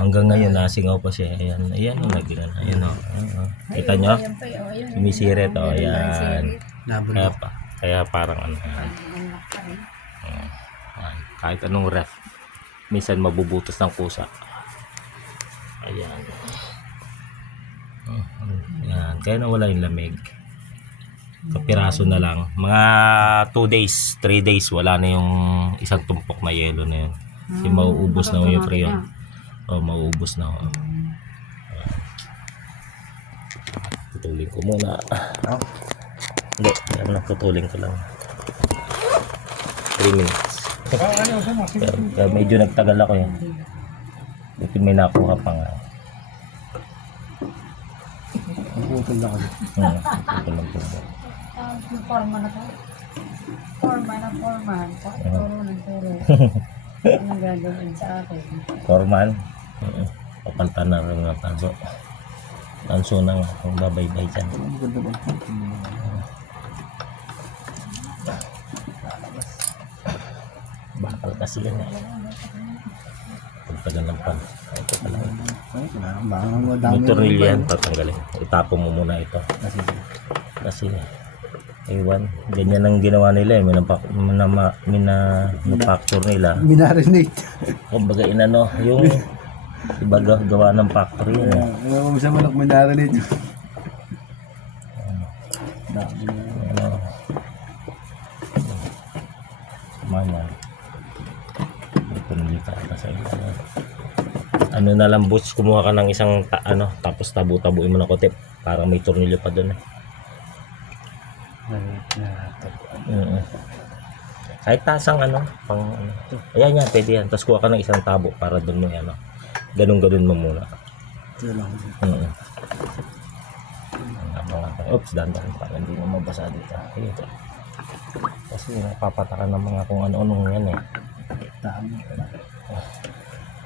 hanggang ngayon nasingaw pa siya. Ayan, ayan o, naging ano. Ayan o. Kita nyo? Sumisirit o, ayan. Kaya parang ano. Kahit anong ref, minsan mabubutas ng kusa. Ayan. Ayan. Kaya nawala yung lamig. Kapiraso na lang. Mga 2 days, 3 days, wala na yung isang tumpok na yelo na yun. Kasi mauubos na yung freon. O, mauubos na. Putulin ko muna. Hindi, putulin ko lang. 3 minutes. Pero medyo nagtagal ako yun. Buti may nakuha pa nga. Putol na kasi. Putol lang po. Forma na to. Forma. Turo ng turo. Anong gagawin sa akin? Foreman. Papalta na rin ng tanso. Tanso na nga. Kung babay-bay dyan. Bakal kasi yan eh. Pagtagal ng pan. Ito pala. Yung tornilyo yan, tatanggalin. Itapo mo muna ito. Kasi ewan, ganyan ang ginawa nila eh. Minapacture nila. Minarinate. Kumbaga inano, yung iba gawa ng factory yun eh. Kung siya manok minarinate. Mana. Ito nilita ka sa ila. Ano na lang boots, kumuha ka ng isang tapos tabu-tabuin mo ng kotip. Parang may tornilyo pa doon eh. Kahit tasang pang ayan yan, pwede yan. Tapos kuha ka ng isang tabo para doon mo yan. Ganun mo muna. Oops, dandan para hindi mo mabasa dito. Ito. Kasi napapatakan ng mga kung ano-anong yan eh. Tama.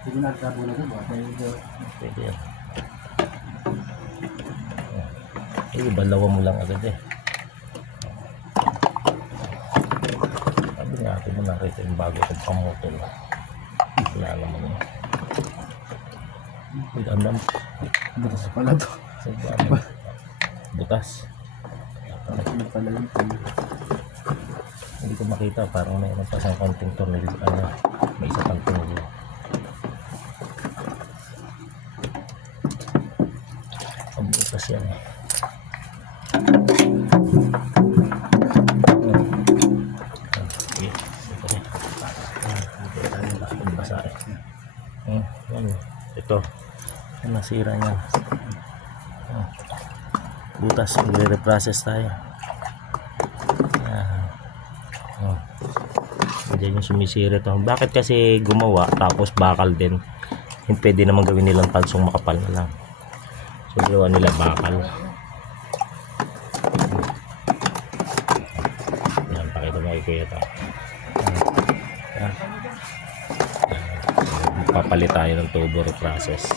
Hindi na tabo na ito ba? Pwede yan. Balawa mo lang agad eh. Sabi nga ako mo nakita yung bago kong pamotol. Wala naman yun. Alam. Butas pala to. Butas. Hindi ko makita, parang may pa sa konting tornilyo. May isa pang tornilyo. Ang butas yan eh. Ito nasira niya. Butas, magre-reprocess tayo. Diyan yung sumisira ito. Bakit kasi gumawa tapos bakal din? Hindi pwede naman gawin nilang tansong makapal na lang. So gawa nila bakal. Yan, pakita mo kay kuya ito. Papalit tayo ng tubo reprocess.